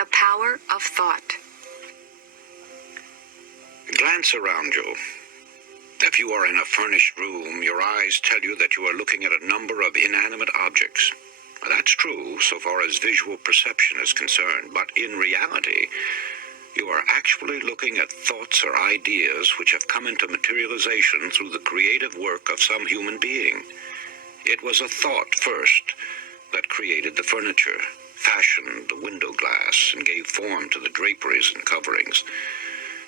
The power of thought. Glance around you. If you are in a furnished room, your eyes tell you that you are looking at a number of inanimate objects. That's true so far as visual perception is concerned, but in reality, you are actually looking at thoughts or ideas which have come into materialization through the creative work of some human being. It was a thought first that created the furniture, fashioned the window glass, and gave form to the draperies and coverings.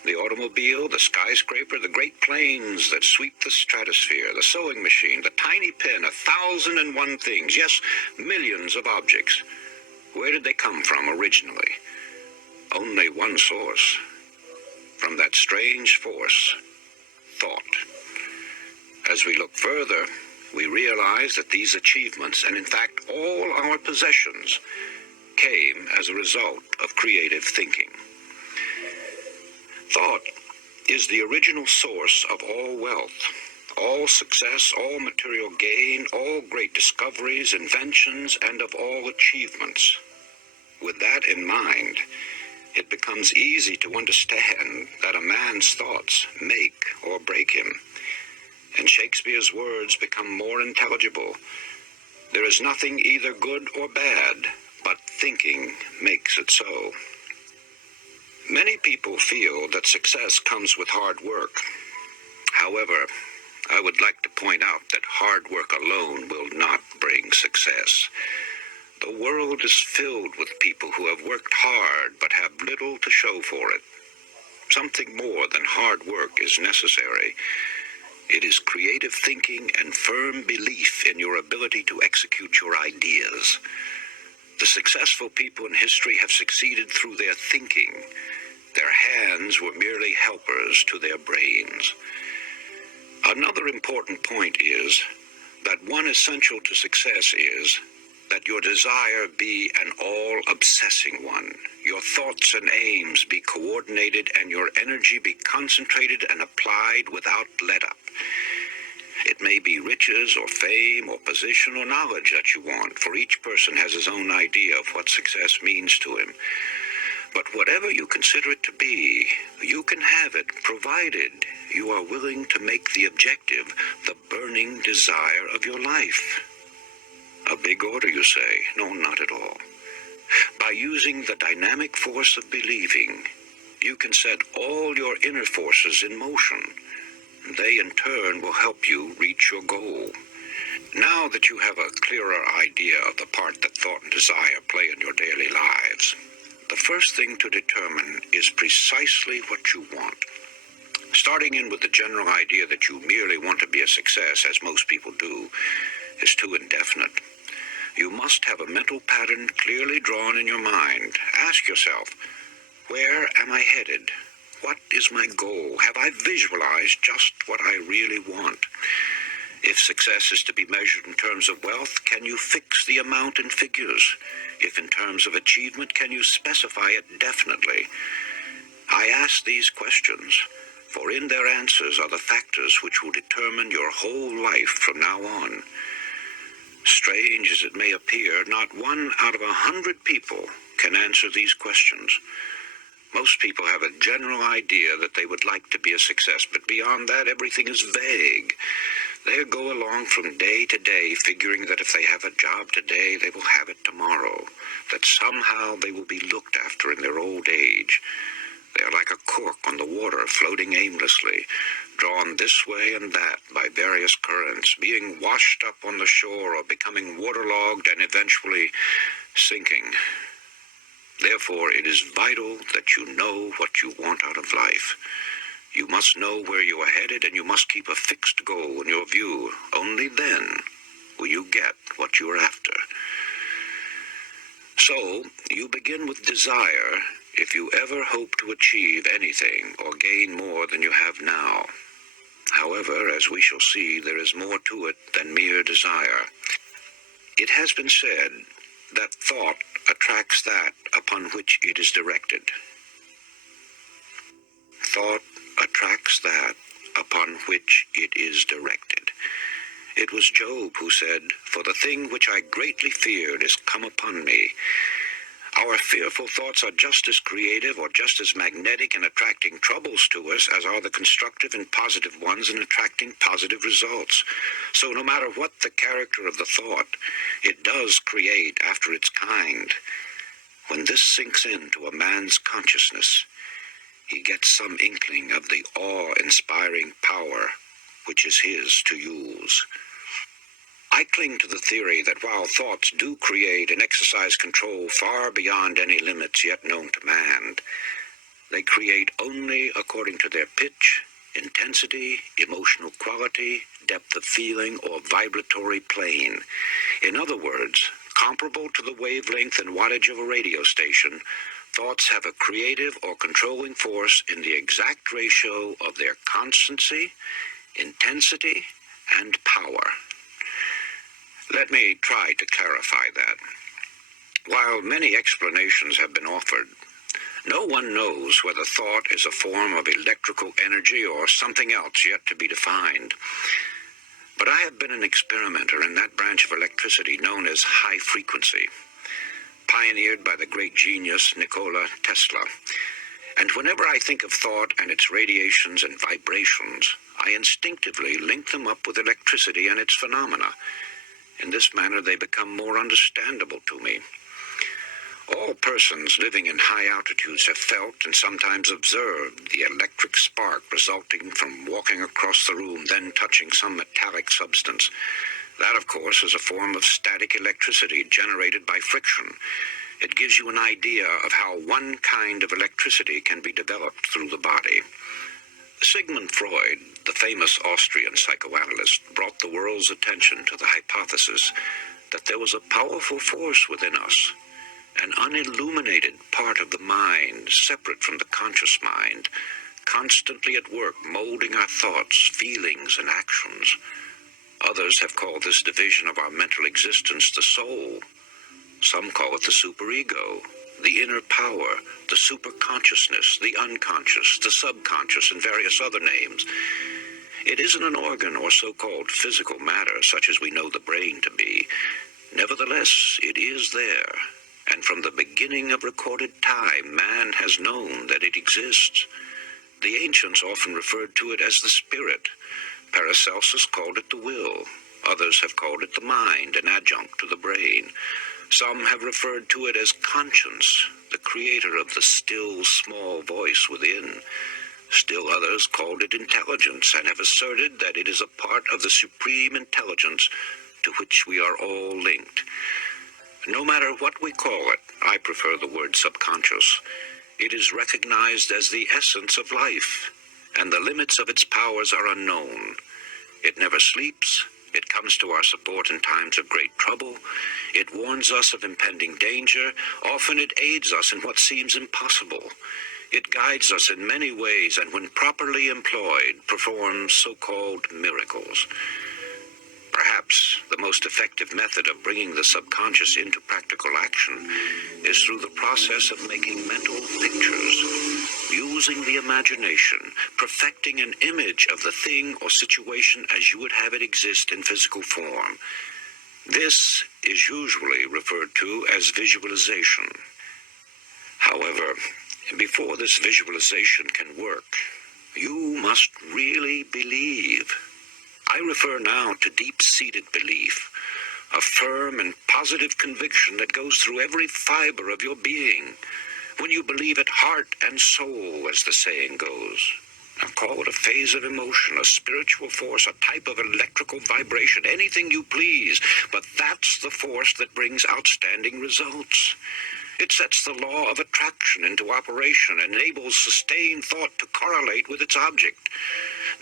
The automobile, the skyscraper, the great planes that sweep the stratosphere, the sewing machine, the tiny pen, 1,001 things, yes, millions of objects. Where did they come from originally? Only one source. From that strange force, thought. As we look further, we realize that these achievements, and in fact all our possessions, came as a result of creative thinking. Thought is the original source of all wealth, all success, all material gain, all great discoveries, inventions, and of all achievements. With that in mind, it becomes easy to understand that a man's thoughts make or break him, and Shakespeare's words become more intelligible. There is nothing either good or bad, but thinking makes it so. Many people feel that success comes with hard work. However, I would like to point out that hard work alone will not bring success. The world is filled with people who have worked hard but have little to show for it. Something more than hard work is necessary. It is creative thinking and firm belief in your ability to execute your ideas. The successful people in history have succeeded through their thinking. Their hands were merely helpers to their brains. Another important point is that one essential to success is that your desire be an all-obsessing one. Your thoughts and aims be coordinated and your energy be concentrated and applied without let-up. It may be riches or fame or position or knowledge that you want, for each person has his own idea of what success means to him. But whatever you consider it to be, you can have it, provided you are willing to make the objective the burning desire of your life. A big order, you say? No, not at all. By using the dynamic force of believing, you can set all your inner forces in motion. They, in turn, will help you reach your goal. Now that you have a clearer idea of the part that thought and desire play in your daily lives, the first thing to determine is precisely what you want. Starting in with the general idea that you merely want to be a success, as most people do, is too indefinite. You must have a mental pattern clearly drawn in your mind. Ask yourself, where am I headed? What is my goal? Have I visualized just what I really want? If success is to be measured in terms of wealth, can you fix the amount in figures? If in terms of achievement, can you specify it definitely? I ask these questions, for in their answers are the factors which will determine your whole life from now on. Strange as it may appear, not 1 out of 100 people can answer these questions. Most people have a general idea that they would like to be a success, but beyond that, everything is vague. They go along from day to day, figuring that if they have a job today, they will have it tomorrow, that somehow they will be looked after in their old age. They are like a cork on the water, floating aimlessly, drawn this way and that by various currents, being washed up on the shore or becoming waterlogged and eventually sinking. Therefore, it is vital that you know what you want out of life. You must know where you are headed, and you must keep a fixed goal in your view. Only then will you get what you are after. So, you begin with desire if you ever hope to achieve anything or gain more than you have now. However, as we shall see, there is more to it than mere desire. It has been said that thought attracts that upon which it is directed. Thought attracts that upon which it is directed. It was Job who said, "For the thing which I greatly feared is come upon me. Our fearful thoughts are just as creative or just as magnetic in attracting troubles to us as are the constructive and positive ones in attracting positive results. So no matter what the character of the thought, it does create after its kind. When this sinks into a man's consciousness, he gets some inkling of the awe-inspiring power which is his to use. I cling to the theory that while thoughts do create and exercise control far beyond any limits yet known to man, they create only according to their pitch, intensity, emotional quality, depth of feeling, or vibratory plane. In other words, comparable to the wavelength and wattage of a radio station, thoughts have a creative or controlling force in the exact ratio of their constancy, intensity, and power. Let me try to clarify that. While many explanations have been offered, no one knows whether thought is a form of electrical energy or something else yet to be defined. But I have been an experimenter in that branch of electricity known as high frequency, pioneered by the great genius Nikola Tesla. And whenever I think of thought and its radiations and vibrations, I instinctively link them up with electricity and its phenomena. In this manner, they become more understandable to me. All persons living in high altitudes have felt and sometimes observed the electric spark resulting from walking across the room, then touching some metallic substance. That, of course, is a form of static electricity generated by friction. It gives you an idea of how one kind of electricity can be developed through the body. Sigmund Freud, the famous Austrian psychoanalyst, brought the world's attention to the hypothesis that there was a powerful force within us, an unilluminated part of the mind, separate from the conscious mind, constantly at work molding our thoughts, feelings, and actions. Others have called this division of our mental existence the soul. Some call it the superego, the inner power, the superconsciousness, the unconscious, the subconscious, and various other names. It isn't an organ or so-called physical matter such as we know the brain to be. Nevertheless, it is there, and from the beginning of recorded time, man has known that it exists. The ancients often referred to it as the spirit. Paracelsus called it the will. Others have called it the mind, an adjunct to the brain. Some have referred to it as conscience, the creator of the still, small voice within. Still others called it intelligence and have asserted that it is a part of the supreme intelligence to which we are all linked. No matter what we call it, I prefer the word subconscious. It is recognized as the essence of life, and the limits of its powers are unknown. It never sleeps. It comes to our support in times of great trouble. It warns us of impending danger. Often it aids us in what seems impossible. It guides us in many ways, and when properly employed, performs so-called miracles. Perhaps the most effective method of bringing the subconscious into practical action is through the process of making mental pictures, using the imagination, perfecting an image of the thing or situation as you would have it exist in physical form. This is usually referred to as visualization. However, before this visualization can work, you must really believe. I refer now to deep-seated belief, a firm and positive conviction that goes through every fiber of your being. When you believe it heart and soul, as the saying goes. Now call it a phase of emotion, a spiritual force, a type of electrical vibration, anything you please, but that's the force that brings outstanding results. It sets the law of attraction into operation and enables sustained thought to correlate with its object.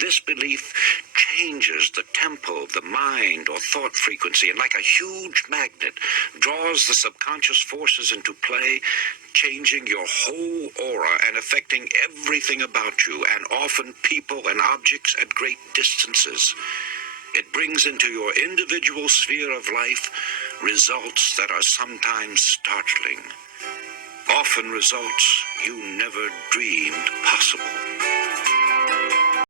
This belief changes the tempo of the mind or thought frequency, and like a huge magnet, draws the subconscious forces into play, changing your whole aura and affecting everything about you, and often people and objects at great distances. It brings into your individual sphere of life results that are sometimes startling, often results you never dreamed possible.